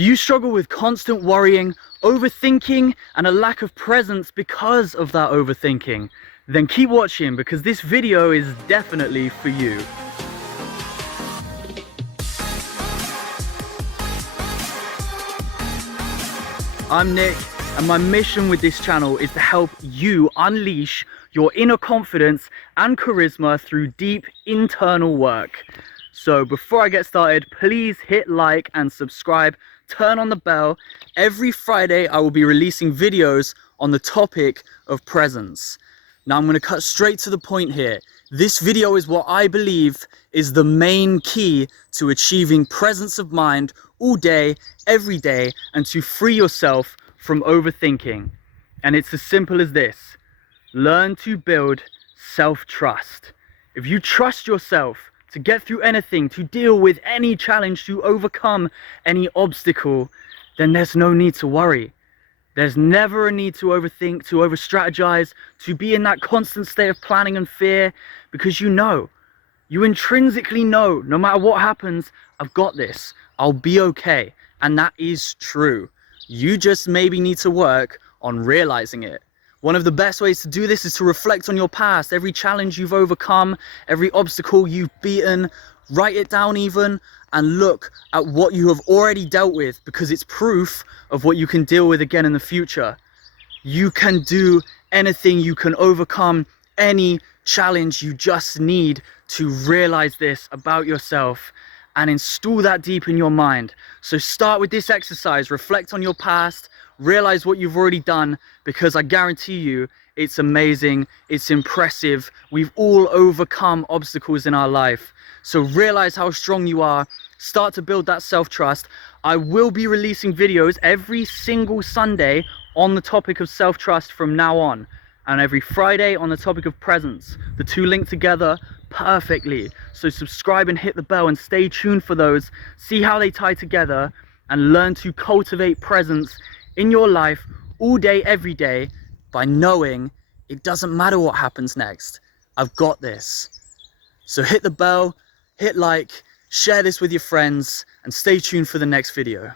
Do you struggle with constant worrying, overthinking, and a lack of presence because of that overthinking? Then keep watching because this video is definitely for you. I'm Nick, and my mission with this channel is to help you unleash your inner confidence and charisma through deep internal work. So before I get started, please hit like and subscribe, turn on the bell. Every Friday I will be releasing videos on the topic of presence. Now I'm going to cut straight to the point here. This video is what I believe is the main key to achieving presence of mind all day, every day, and to free yourself from overthinking. And it's as simple as this. Learn to build self-trust. If you trust yourself to get through anything, to deal with any challenge, to overcome any obstacle, then there's no need to worry. There's never a need to overthink, to over-strategize, to be in that constant state of planning and fear, because you intrinsically know, no matter what happens, I've got this, I'll be okay. And that is true. You just maybe need to work on realizing it. One of the best ways to do this is to reflect on your past, every challenge you've overcome, every obstacle you've beaten, write it down even, and look at what you have already dealt with, because it's proof of what you can deal with again in the future. You can do anything, you can overcome any challenge. You just need to realize this about yourself and install that deep in your mind. So start with this exercise, reflect on your past, realize what you've already done, because I guarantee you it's amazing, it's impressive. We've all overcome obstacles in our life. So realize how strong you are, start to build that self-trust. I will be releasing videos every single Sunday on the topic of self-trust from now on, and every Friday on the topic of presence. The two link together perfectly. So subscribe and hit the bell and stay tuned for those. See how they tie together and learn to cultivate presence in your life all day, every day, by knowing it doesn't matter what happens next. I've got this. So hit the bell, hit like, share this with your friends, and stay tuned for the next video.